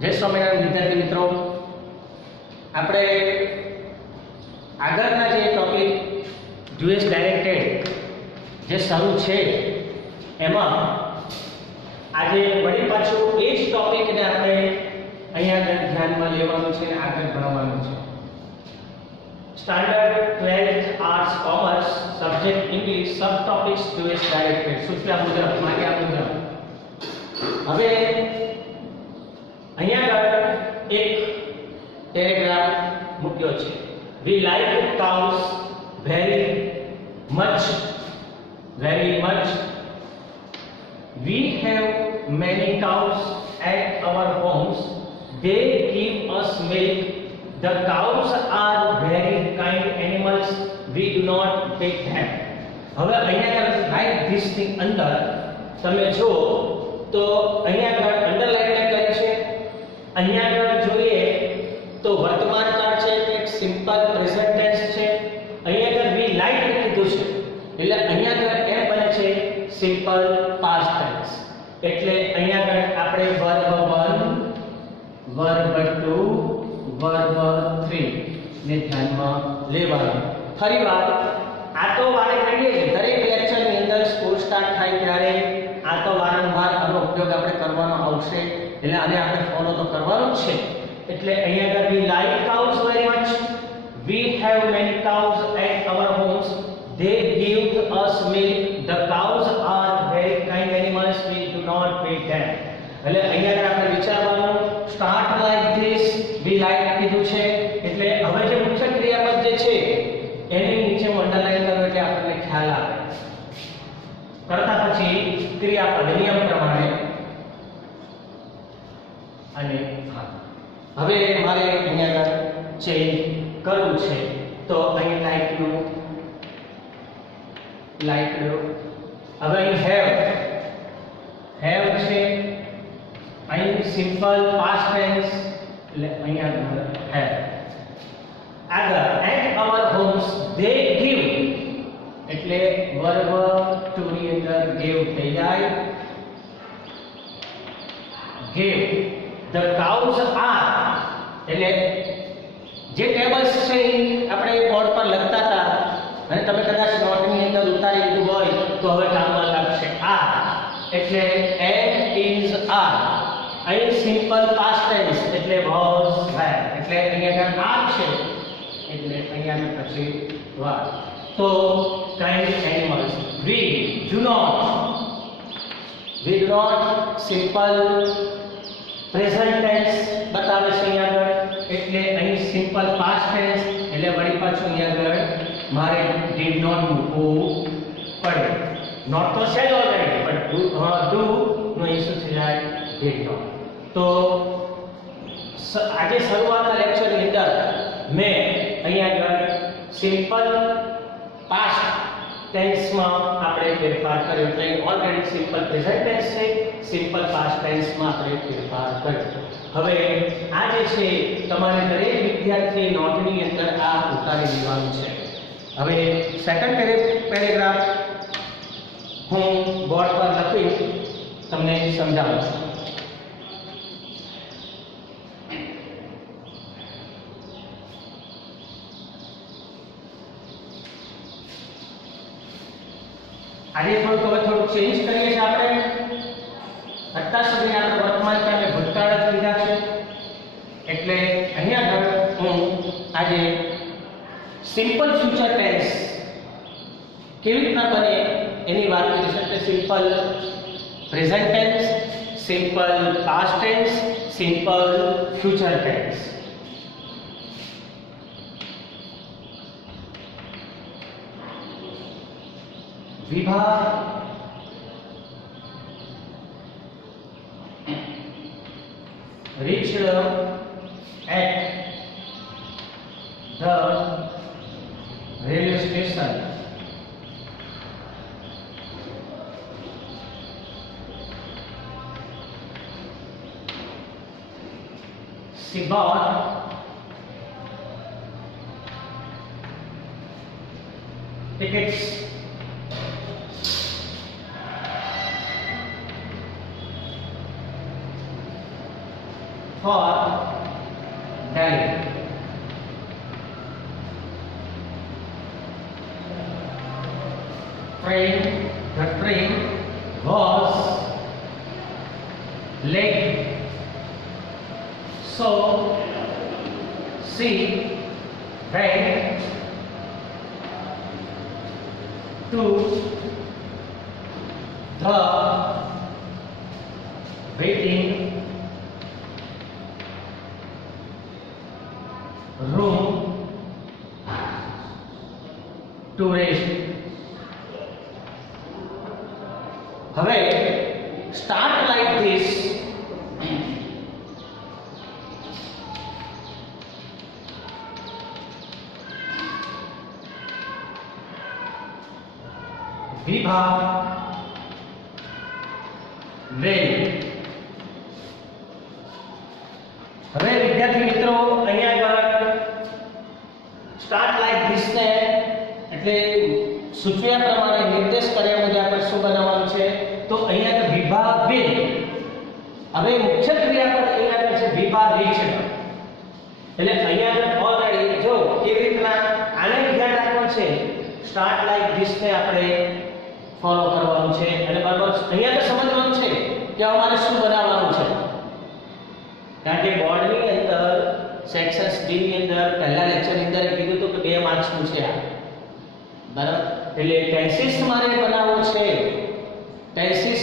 જય સ્વામિનારાયણ વિદ્યાર્થી મિત્રો, આપણે આગળના જે ટોપિક યુએસ ડાયરેક્ટેડ જે શરૂ છે એમાં આજે વળી પાછું એ જ ટોપિકને આપણે અહીંયા ધ્યાનમાં લેવાનું છે અને આગળ ભણવાનું છે. Standard 12th arts commerce subject English sub topics as directed સૂચના મુજબ માગ્યા મુજબ. હવે અહીંયા આગળ એક પેરેગ્રાફ મૂક્યો છે. વી like cows very much. We have many cows at our homes. They give us milk. The cows are very kind animals. We do not take them. હવે અહીંયા આગળ રાઈટ ધીસ થિંગ અંદર તમે જો તો અહીંયા આગળ અંડરલાઈન કરી છે. અહીંયા આગળ જોઈએ તો વર્તમાન કાળ છે, એક સિમ્પલ પ્રેઝન્ટ ટેન્સ છે. અહીંયા આગળ વી લાઈક કીધું છે એટલે અહીંયા આગળ એમ બને છે સિમ્પલ પાસ્ટ ટેન્સ. એટલે અહીંયા આગળ આપણે વર્બ 1 વર્બ 2 વર્બ 3 ને ધ્યાનમાં લેવાનું. ફરીવાર આ તો વારે ઘડીએ છે દરેક લેક્ચરની અંદર સ્કૂલ સ્ટાર્ટ થાય ત્યારે આ તો વારંવાર આનો ઉપયોગ આપણે કરવાનો આવશે એટલે આને આપણે ફોલો તો કરવાનું જ છે. એટલે અહીંયા આગળ વી like cows very much. We have many cows at our homes. They give us milk. The cows are very kind animals. We do not feed them. એટલે અહીંયા આગળ આપણે વિચારવાનું start like this we like કીધું છે એટલે હવે જે મુખ્ય ક્રિયાપદ જે છે એની નીચે અંડરલાઈન કરો એટલે આપણને ખ્યાલ આવે. કરતા પછી ક્રિયાપદ નિયમ પ્રમાણે અને હવે મારે અહીંયા આગળ ચેન્જ કરવું છે તો અહીં લાઈક લો હવે અહીં હેવ છે, અહીં સિમ્પલ પાસ્ટ ટેન્સ એટલે અહીંયા હેવ. આગળ at our homes they give એટલે વર્બ 2 ની અંદર ગેવ થઈ જાય. ગેવ ધ કાઉસ આર એટલે જે ટેબલ્સ છે આપણે બોર્ડ પર લખતા હતા અને તમે કદાચ નોટની અંદર ઉતારી લીધું હોય તો હવે કામમાં લાગશે. આ એટલે એમ ઇઝ આર. અહીં સિમ્પલ પાસ્ટ ટેન્સ એટલે વોઝ વેર એટલે અહીંયા આર છે એટલે અહીંયા પછી વાર. તો kind animals we do not simple present tense બતાવે છે અહીંયા આગળ એટલે અહીં સિમ્પલ પાસ્ટ ટેન્સ એટલે વળી પાછું અહીંયા આગળ મારે ડીડ નોટ મૂકવું પડે. નોટ તો છે જ ઓલરેડી પણ ડુ નો ઇશ્યુ થઈ જાય ડીડ નોટ. તો આજે શરૂઆતના લેક્ચરની અંદર મેં અહીંયા આગળ સિમ્પલ પાસ્ટ ટેન્સમાં આપણે ફેરફાર કર્યો એટલે ઓલરેડી સિમ્પલ પ્રેઝન્ટ ટેન્સ છે, સિમ્પલ પાસ્ટ ટેન્સમાં આપણે ફેરફાર કર્યો. હવે આ જે છે તમારે દરેક વિદ્યાર્થીએ નોટની અંદર આ ઉતારી લેવાનું છે. હવે સેકન્ડ પેરેગ્રાફ હું બોર્ડ પર લખી તમને સમજાવું છું. આજે થોડું ચેન્જ કરીએ છીએ આપણે. અત્યાર સુધી આપણે વર્તમાન કાળને ભૂતકાળ જ લીધા છે એટલે અહીંયા આગળ હું આજે સિમ્પલ ફ્યુચર ટેન્સ કેવી રીતના બને એની વાત કરીશ. એટલે simple present tense, simple past tense, simple future tense. વિભાગ reached at the railway station. She bought tickets for Delhi. The train was late, so she went to the waiting room to rest. હવે start like this. વિભા વેલ. હવે વિદ્યાર્થી મિત્રો અહીંયા આગળ start like this ને એટલે સૂચવ્યા પ્રમાણે નિર્દેશ કર્યા મુજબ આપણે શું બનાવવાનું છે તો અહીંયા આગળ વિભા વેલ. હવે મુખ્ય ક્રિયાપદ અહીંયા આગળ છે વિભા રીચ્ડ. એટલે અહીંયા આગળ ઓલરેડી જો કેવી રીતના આને ધ્યાન રાખવાનું છે સ્ટાર્ટ લાઈક ધીસ ને આપણે ફોલો કરવાનું છે અને બરાબર અહીંયા તો સમજવાનું છે કે અમારે શું બનાવવાનું છે. કારણ કે બોર્ડની અંદર સેક્શન્સ ડી ની અંદર પહેલા લેક્ચરની અંદર કીધું હતું કે 2 માર્ક્સનું છે આ બરાબર. એટલે ટેન્સીસ મારે બનાવવો છે. ટેન્સીસ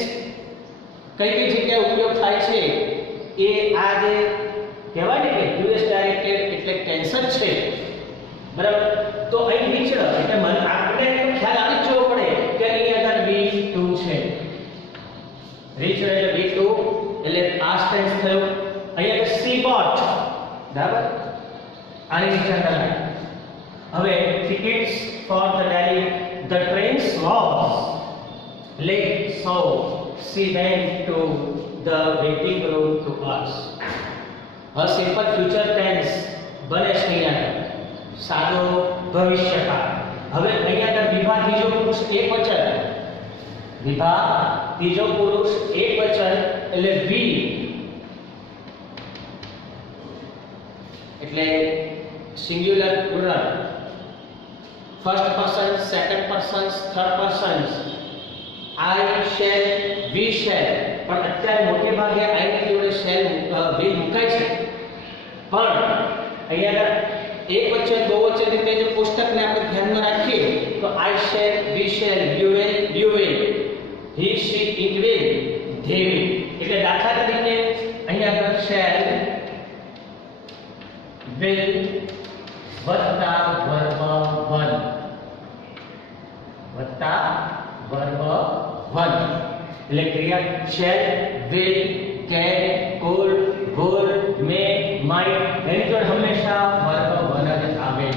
કઈ કઈ જગ્યાએ ઉપયોગ થાય છે એ આ જે કહેવાય ને કે યુએસ ડાયરેક્ટેડ એટલે ટેન્સર છે બરાબર. તો અહીં રીચ્ડ એટલે મને આપણે ખ્યાલ આવી જવો પડે કે અહીં આગળ V2 છે. રીચ્ડ એટલે V2 એટલે પાસ્ટ ટેન્સ થયું. અહીંયા સી બોટ બરાબર આની નીચે અંડરલાઈન. હવે tickets for the Delhi the trains was late so she went to the waiting room to us. હવે સિમ્પલ ફ્યુચર ટેન્સ બને છે અહીંયા સાદો ભવિષ્યકાળ. હવે અહીંયા આગળ વિભા ત્રીજો પુરુષ એકવચન. વિભા ત્રીજો પુરુષ એકવચન એટલે વી એટલે singular plural. First person, second person, third person. I shall, we shell. પણ અત્યારે મોટે ભાગે આઈ ની જોડે શેલ વી મુકાય છે. પણ અહીંયા આગળ એક વચ્ચે દો વચ્ચે રીતે જો પુસ્તકને આપણે ધ્યાનમાં રાખીએ તો I shall, we shall, you will, he she it will, they will. એટલે દાખલા તરીકે અહીંયા આગળ શેલ will વત્તા વર્બ 1 વત્તા વર્બ 1 એટલે ક્રિયા shall, will, can, could, would, may, might એની જોડે હંમેશા વર્બ 1 જ આવે.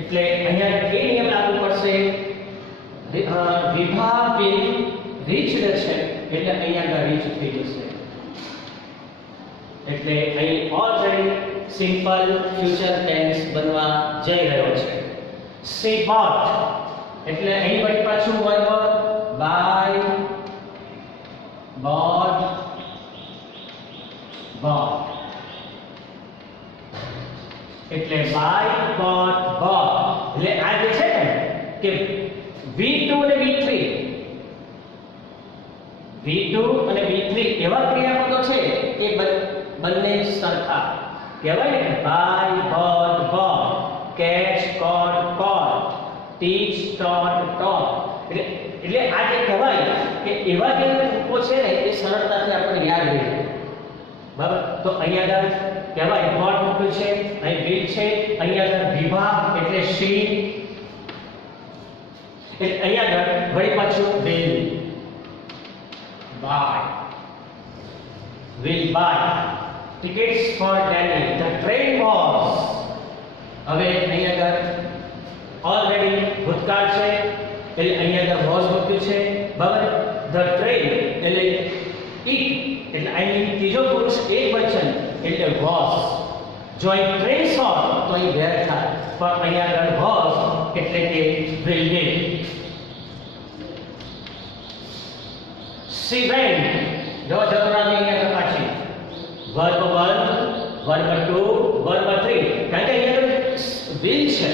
એટલે અહીંયા એ નિયમ લાગુ પડશે. વિભા will reached છે એટલે અહીંયા આગળ રીચ થઈ જશે. એટલે અહીં ઓલરેડી સિમ્પલ ફ્યુચર ટેન્સ બનવા જઈ રહ્યો છે. સી બોટ એટલે અહીં વળી પાછું વર્બ બાય, બોટ, બોટ. એટલે બાય, બોટ, બોટ. એટલે આ જે છે ને કે V2 અને V3 અને V3 એવા ક્રિયાપદો છે કે બંને સરખા કહેવાય ને. Buy, bought, bought, catch, caught, caught, teach, taught, taught. એટલે આ જે કહેવાય કે એવા જે રૂપો છે ને એ સરળતાથી આપણને યાદ રહે બરાબર. તો અહીંયા આગળ કહેવાય બોટ મૂક્યું છે, અહીં વિલ છે, અહીંયા આગળ વિભા એટલે શી, એટલે અહીંયા આગળ વળી પાછું will buy, will buy tickets for Delhi. The train was. હવે અહીંયા આગળ ઓલરેડી ભૂતકાળ છે એટલે અહીંયા આગળ was મૂક્યું છે બરાબર. The train એટલે it એટલે અહીં ત્રીજો પુરુષ એકવચન એટલે was. જો અહીં trains હોત તો અહીં વેર થાય પણ અહીંયા આગળ was એટલે કે will be. She went જો જરૂર આવી અહીંયા પાછી વર્બ 1, વર્બ 2, વર્બ 3. કારણ કે અહીંયા will છે.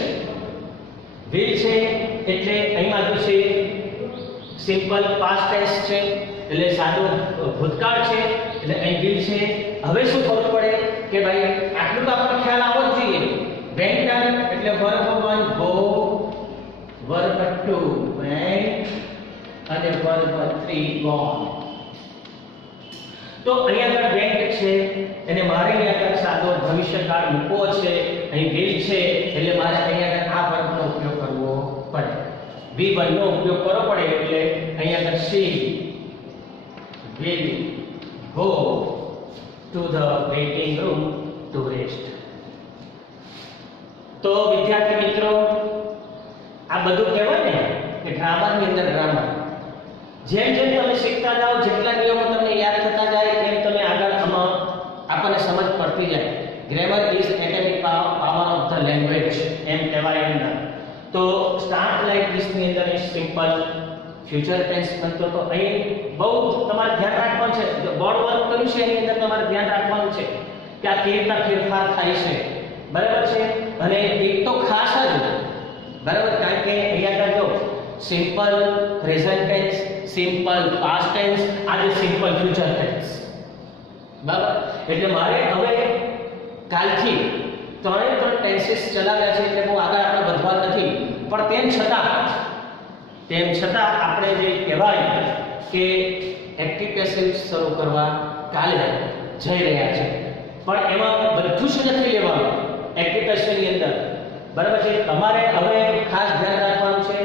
will છે એટલે અહીં આવ્યું છે સિમ્પલ પાસ્ટ ટેન્સ છે, એટલે સાદો ભૂતકાળ છે, એટલે અહીં will છે. હવે શું ખબર પડે કે ભાઈ આટલું તો આપણને ખ્યાલ આવવો જ જોઈએ. went done એટલે વર્બ 1 go, વર્બ 2 went અને વર્બ 3 gone. તો અહીંયા આગળ went છે અને મારે અહીંયા આગળ સાદો ભવિષ્યકાળ મૂકવો છે. અહીં will છે એટલે મારે અહીંયા આગળ આ વર્બનો ઉપયોગ કરવો પડે. V1 નો ઉપયોગ કરવો પડે એટલે અહીંયા આગળ she will go to the waiting room to rest. તો વિદ્યાર્થી મિત્રો આ બધું કહેવાય ને કે ગ્રામરની અંદર ગ્રામર. જેમ જેમ તમે શીખતા જાઓ, જેટલા નિયમો તમને યાદ થતા જાય એમ તમે આગળ આપણને સમજ પડતી જાય. Grammar is academic power of the language એમ કહેવાય અંદર. તો સ્ટાર્ટ લાઈક ધીસ ની અંદર સિમ્પલ ફ્યુચર ટેન્સ બનતો. તો અહીં બહુ તમારે ધ્યાન રાખવાનું છે. બોર્ડ વર્ક કર્યું છે એની અંદર તમારે ધ્યાન રાખવાનું છે કે આ કેવી રીતના ફેરફાર થાય છે. બરાબર છે. અને એક તો ખાસ જ બરાબર, કારણ કે અહીંયા આગળ જો simple present tense, simple past tense, આજે સિમ્પલ ફ્યુચર ટેન્સ. બરાબર, એટલે મારે હવે કાલથી ત્રણે ત્રણ ટેન્સીસ ચલાવ્યા છે એટલે બહુ આગળ આપણે વધવા નથી. પણ તેમ છતાં આપણે જે કહેવાય કે એક્ટિવ પેસિવ શરૂ કરવા કાલે જઈ રહ્યા છે. પણ એમાં બધું જ નથી લેવાનું એક્ટિવ પેસિવની અંદર. બરાબર છે. તમારે હવે ખાસ ધ્યાન રાખવાનું છે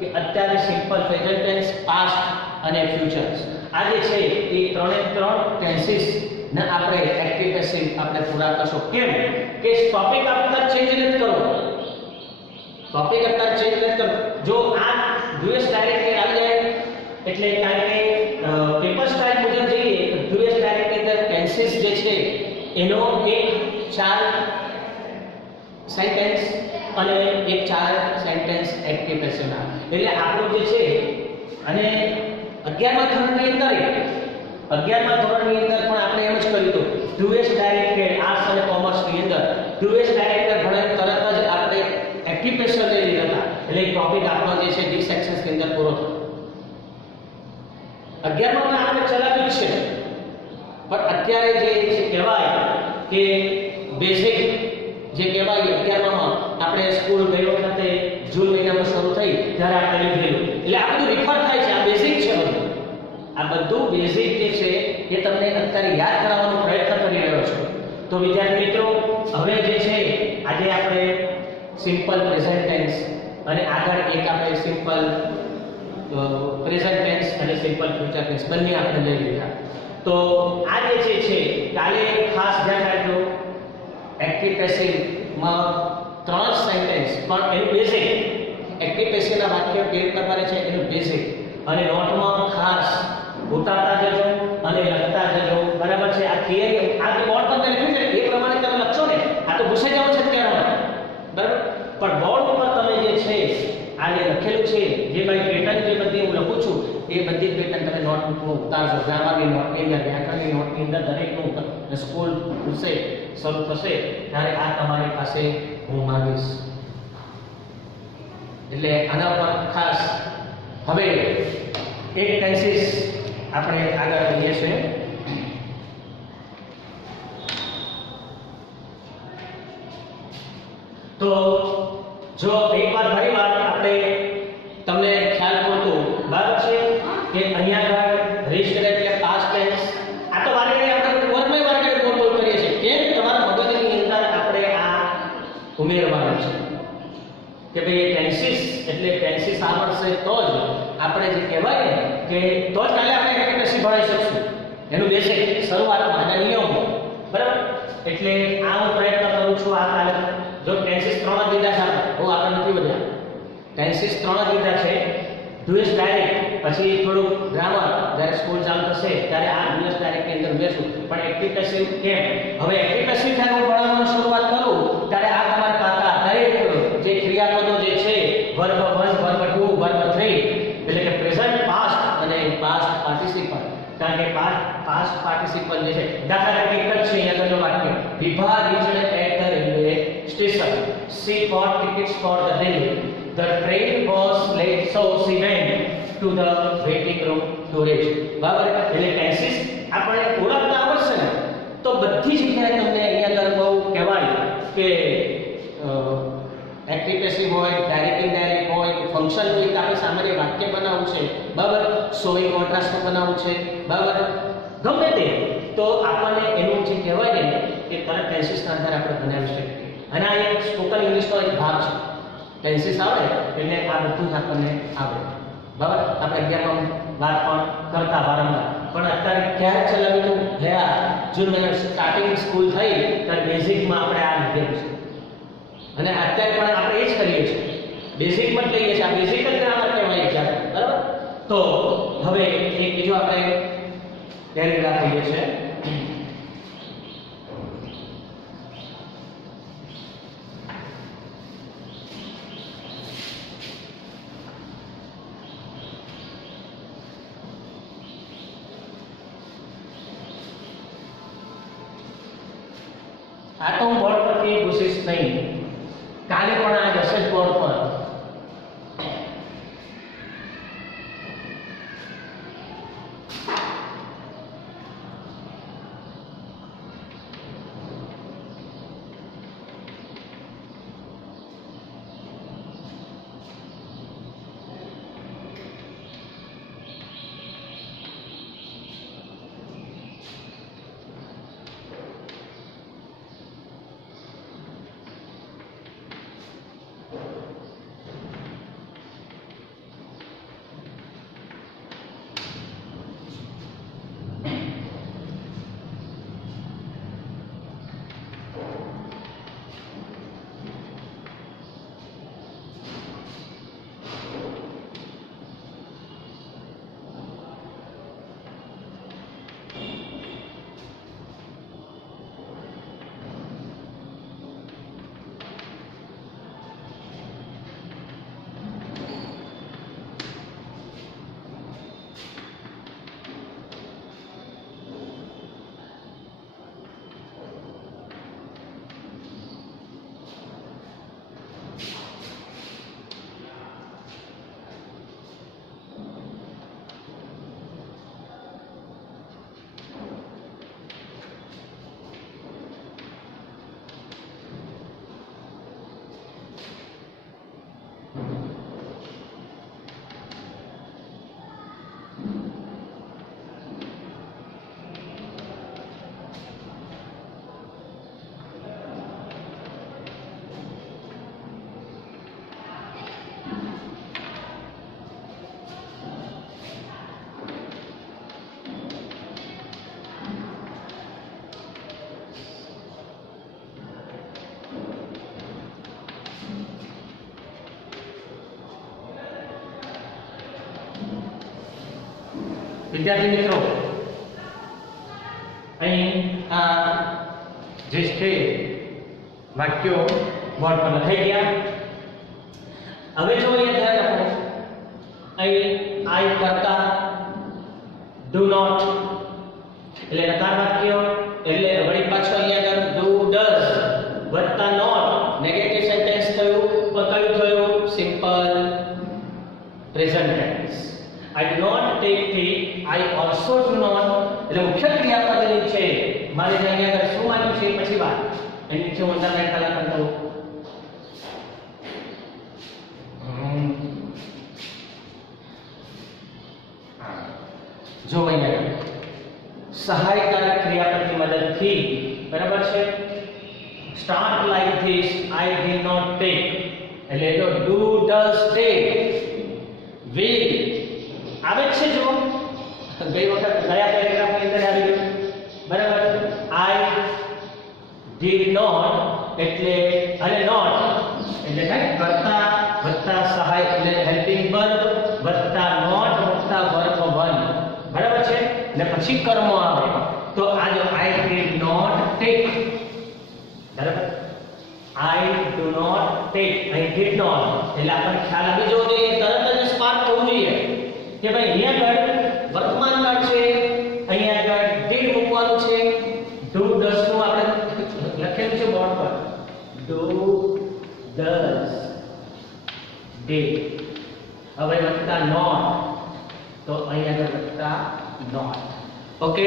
કે અત્યારે સિમ્પલ પ્રેઝન્ટ ટેન્સ, પાસ્ટ અને ફ્યુચર્સ આ જે છે એ ત્રણે ત્રણ ટેન્સીસ ને આપણે એક્ટિવ પેસિવ આપણે પૂરા કરશો. કેમ કે ટોપિક આપણે ચેન્જ નથી કરો. ટોપિક અત્યારે ચેન્જ નથી કરો. જો આ ડ્યુએસ ડાયરેક્ટ આવી જાય એટલે કારણ કે પેપર સ્ટાઇલ મુજબ જઈએ તો ડ્યુએસ ડાયરેક્ટ અંદર ટેન્સીસ જે છે એનો એક 4 સેન્ટેન્સ અને એક 4 સેન્ટેન્સ એક્ટિવ પેસિવના. એટલે આપણું જે છે અને 11મા ધોરણની અંદર પણ આપણે એમ જ કર્યું હતું. ડ્યુએસ ડાયરેક્ટેડ આર્ટ્સ અને કોમર્સની અંદર ડ્યુએસ ડાયરેક્ટેડ ભણે તરત જ આપણે એક્ટિવ પેસિવ લઈ લીધા હતા. એટલે ટોપિક આપણો જે છે ડી સેક્શન્સની અંદર પૂરો થયો. 11માં આપણે ચલાવ્યું છે, પણ અત્યારે જે કહેવાય કે બેઝિક જે કહેવાય 11માં આપણે સ્કૂલ ગઈ વખતે જૂન મહિનામાં શરૂ થઈ ત્યારે આપણે લીધેલું. એટલે આ બધું રિફર થાય છે. આ બેઝિક છે બધું. આ બધું બેઝિક જે છે એ તમને અત્યારે યાદ કરાવવાનો પ્રયત્ન કરી રહ્યો છું. તો વિદ્યાર્થી મિત્રો હવે જે છે આજે આપણે સિમ્પલ પ્રેઝન્ટ ટેન્સ અને આગળ એક આપણે સિમ્પલ પ્રેઝન્ટ ટેન્સ અને સિમ્પલ ફ્યુચર ટેન્સ બંને આપણે લઈ લીધા. તો આ જે છે કાલે ખાસ ધ્યાન રાખજો. એક્ટિવ પેસિવ માં 3 સેન્ટેન્સ પણ એનું બેઝિક એક્ટિવ પેસિવના વાક્ય કેવી રીતે કરે છે એનું બેઝિક અને નોટમાં ખાસ ઉતારતા જજો અને લખતા જજો. બરાબર છે. આ થિયરી આ જે બોર્ડ પર લખ્યું છે એ પ્રમાણે તમે લખશો ને આ તો ભૂસાઈ જવાનું છે અત્યારે. બરાબર, પણ બોર્ડ ઉપર તમે જે છે આ જે લખેલું છે જે મારી પેટર્ન જે બધી હું લખું છું એ બધી પેટર્ન તમે નોટબુકમાં ઉતારજો. ગ્રામરની નોટની અંદર, વ્યાકરણની નોટની અંદર દરેકનું સ્કૂલ ખુલશે શરૂ થશે ત્યારે આ તમારી પાસે હું માંગીશ. એટલે આના પર ખાસ હવે એક ટેન્સીસ આપણે આગળ લઈએ છીએ. તો જો એકવાર ફરીવાર આપણે તમને ખ્યાલ પડતો બરાબર છે કે અહીંયા આગળ રિસ્ટ એટલે પાસ્ટ ટેન્સ. આ તો વારે આપણે વર્ગમાં વારે બોલ કરીએ છીએ કે તમારા મગજની અંદર આપણે આ ઉમેરવાનું છે કે ભાઈ ટેન્સીસ એટલે ટેન્સીસ આવડશે તો જ આપણે જે કહેવાય ને કે તો જ કાલે આપણે એક્ટિવ પેસિવ ભણાવી શકશું. એનું બેઝિક શરૂઆતમાં એના નિયમો. બરાબર, એટલે આ હું પ્રયત્ન કરું છું આ કાલે. જો ટેન્સીસ 3 જ લીધા છે બહુ આગળ નથી વધ્યા. ટેન્સીસ 3 જ લીધા છે. ડ્યુએસ ડાયરેક્ટ પછી થોડું ગ્રામર જ્યારે સ્કૂલ ચાલુ થશે ત્યારે આ ડ્યુએસ ડાયરેક્ટની અંદર બેસું. પણ એક્ટિવ પેસિવ કેમ હવે એક્ટિવ પેસિવ જ્યારે હું ભણાવવાની શરૂઆત કરું ત્યારે આ તમારા કાકા દરેક જે ક્રિયાપદો જે છે વર્બ 1 વર્બ 2 વર્બ 3 એટલે કે પ્રેઝન્ટ પાસ્ટ અને પાસ્ટ પાર્ટિસિપલ. કારણ કે પાસ્ટ પાર્ટિસિપલ જે છે દાખલા તરીકે એક જ છે અહીંયા આગળ વાક્ય વિભા reached at the railway station. She bought tickets for the Delhi. The train was late, so she went to the waiting room to rest. બરાબર એટલે ટેન્સીસ આપણે ઓળખતા આવડશે ને તો બધી જગ્યાએ તમને અહીંયા આગળ બહુ કહેવાય કે એક્ટિવ પેસિવ હોય, ડાયરેક્ટ ઇનડાયરેક્ટ હોય, ફંક્શન હોય કે આપણે સામાન્ય વાક્ય બનાવવું છે, બરાબર, શોઈંગ કોન્ટ્રાસ્ટ બનાવવું છે, બરાબર, ગમે તે તો આપણને એનું જે કહેવાય ને કે તરત ટેન્સીસના આધારે આપણે બનાવી શકીએ. અને આ એક સ્પોકન ઇંગ્લિશનો એક ભાગ છે. ટેન્સીસ આવડે એટલે આ બધું જ આપણને આવડે, બરાબર. આપણે 11માં વાત પણ કરતા વારંવાર, પણ અત્યારે ક્યારે છેલ્લા મિત્રો ગયા જૂન મહિના સ્ટાર્ટિંગ સ્કૂલ થઈ ત્યારે બેઝિકમાં આપણે આ લીધેલું છે. અને અત્યારે પણ આપણે એ જ કરીએ છીએ, બેઝિકમાં જ લઈએ છીએ. આ બેઝિક જ ગ્રામર કહેવાય છે, બરાબર. તો હવે એક બીજો આપણે પેરેગ્રાફ લઈએ છીએ. આ તો હું બોર્ડ પરથી પૂછીશ નહીં, કાલે પણ આ જશે જ બોર્ડ પર. વિદ્યાર્થી મિત્રો, અહીં આ જે છે વાક્યો બોર્ડ પર લખાઈ ગયા. હવે જો અહીંયા ધ્યાન રાખો, અહીં આઈ કરતા ડુ નોટ એટલે નકાર વાક્ય, એટલે વળી પાછો અહીંયા આગળ ડુ ડઝ વત્તા નોટ નેગેટિવ સેન્ટેન્સ થયું. પણ કયું થયું? Simple present tense. I do not take tea. I also do not. એટલે મુખ્ય ક્રિયાપદની છે મારે અહીંયા આગળ શું માન્યું છે પછી વાત એની નીચે હું અંડરલાઈન કલા કરતો જો અહીંયા સહાયકારક ક્રિયાપદની મદદથી, બરાબર છે, start like this. I did not take એટલે જો do does take will આવે છે. જો ગઈ વખત ગયા પેરેગ્રાફની અંદર આવી ગયું, બરાબર. I did not એટલે અને not એટલે થાય કર્તા વત્તા સહાય એટલે હેલ્પિંગ વર્બ વત્તા not વત્તા વર્બ 1, બરાબર છે. અને પછી કર્મ આવે તો આ જો I did not take, બરાબર. I do not take, I did not એટલે આપણને ખ્યાલ આવી જવો જોઈએ, તરત જ સ્પાર્ક થવું જોઈએ કે ભાઈ અહીંયા આગળ વર્તમાન કાળ છે, અહીંયા આગળ did મૂકવાનું did. હવે વત્તા not, તો અહીંયા આગળ વત્તા not. ઓકે,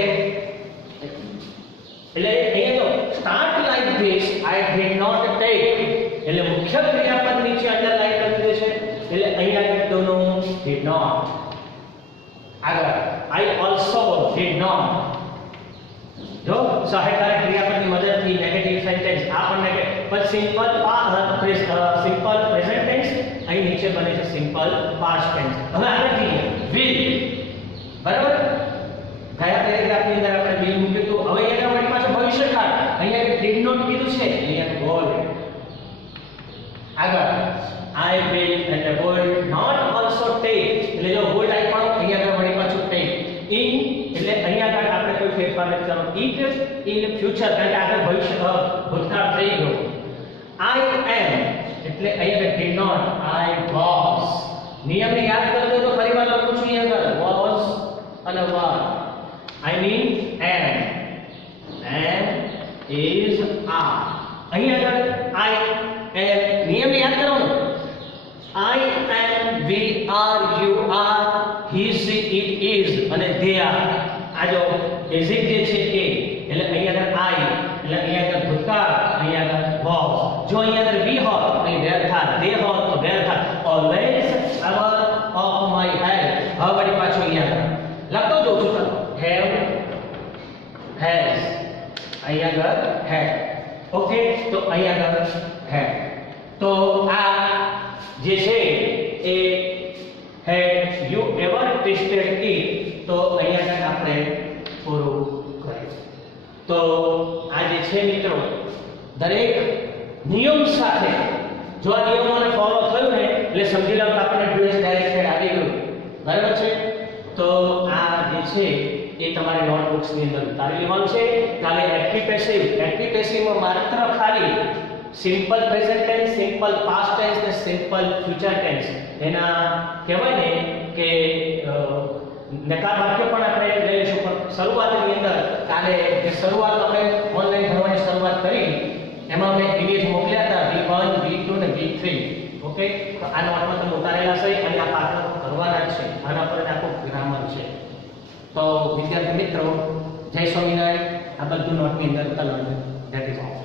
એટલે અહીંયા જો start like this, I did not take, એટલે મુખ્ય ક્રિયાપદ નીચે અંડરલાઈન કર્યું છે, એટલે અહીંયા કેટલુંનું did not. આગળ I also did not. જો સહાયકારક ક્રિયાપદની મદદથી નેગેટિવ સેન્ટેન્સ આપણને કે પણ સિમ્પલ પ્રેઝન્ટ ટેન્સ અહીં નીચે બને છે સિમ્પલ પાસ્ટ ટેન્સ. હવે આપણે જોઈએ will, બરાબર, ગયા પેરેગ્રાફની અંદર આપણે will મૂક્યું તો હવે એના વળી પાછું ભવિષ્યકાળ, અહીંયા did not કીધું છે, અહીંયા would. આગળ I will and would not also take, એટલે જો would આપ્યો અહીંયા આગળ વળી પાછું take. in એટલે અહીંયા આગળ આપણે કોઈ ફેરફાર નથી કરવાનો. it in future કારણ કે આગળ ભવિષ્ય ભૂતકાળ થઈ ગયો. I am એટલે અહીંયા did not, I was. નિયમને યાદ કરજો તો ફરીવાર લખું છું અહીંયા આગળ was અને were. I mean am is are. અહીંયા આગળ I am નિયમને યાદ કરવાનો. I am, we are, you are, he, she, it is અને they are. આ જો બેઝિક જે છે એ એટલે અહીંયા આગળ I એટલે અહીંયા આગળ ભૂતકાળ, અહીંયા આગળ was. જો અહીંયા આગળ we હોત અહીં were થાત, they હોત તો were થાત. always ever of my head. હવે વળી પાછું અહીંયા આગળ લખતો જો છું have, has, અહીંયા આગળ had. ઓકે, તો અહીંયા આગળ had. તો આ જે છે એ had you ever tasted it, તો અહીંયા આગળ આપણે પૂરું કર્યું. તો આ જે છે મિત્રો દરેક નિયમ સાથે જો આ નિયમોને ફોલો થયું ને એટલે સમજી લો કે આપણે ડ્યુએસ ડાયરેક્ટેડ આવી ગયું, બરાબર છે. તો આ જે છે એ તમારી નોટબુક્સની અંદર ઉતારી લેવાનું છે. કાલે એક્ટિવ પેસિવમાં માત્ર ખાલી simple present tense, simple past tense ને સિમ્પલ ફ્યુચર ટેન્સ એના કહેવાય ને કે નકાર વાક્ય પણ આપણે લઈ લઈશું. પણ શરૂઆતની અંદર કાલે જે શરૂઆત આપણે ઓનલાઈન ભણવાની શરૂઆત કરી એમાં મેં ઇમેજ મોકલ્યા હતા V1, V2 ને V3. ઓકે, તો આ નોટમાં તમે ઉતારેલા છે અને આ પાત્ર કરવાના છે, આના પર આખું ગ્રામર છે. તો વિદ્યાર્થી મિત્રો જય સ્વામિનારાયણ. આ બધું નોટની અંદર ઉતારવાનું, ધેટ ઇઝ ઓલ.